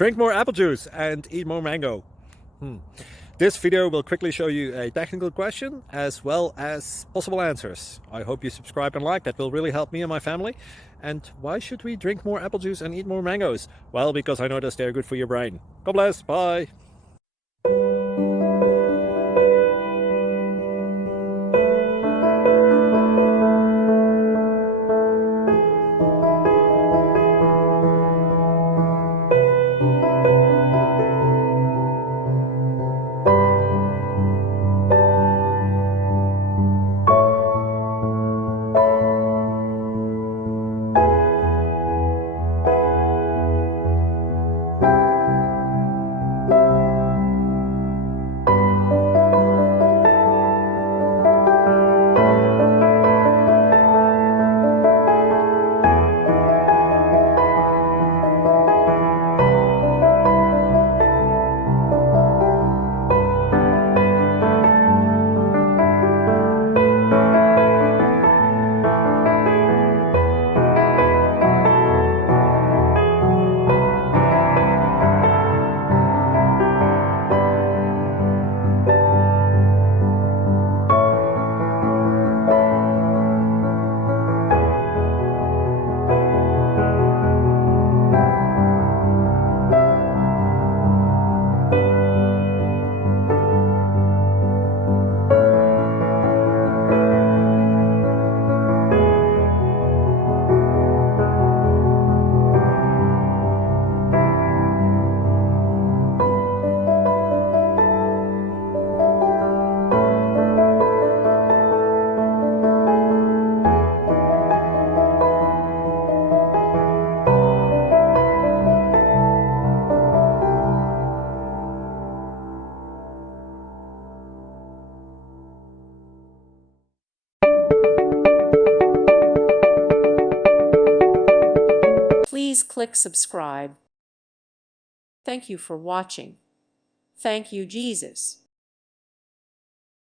Drink more apple juice and eat more mango. This video will quickly show you a technical question as well as possible answers. I hope you subscribe and like, that will really help me and my family. And why should we drink more apple juice and eat more mangoes? Well, because I noticed they're good for your brain. God bless, bye! Please click subscribe. Thank you for watching. Thank you, Jesus.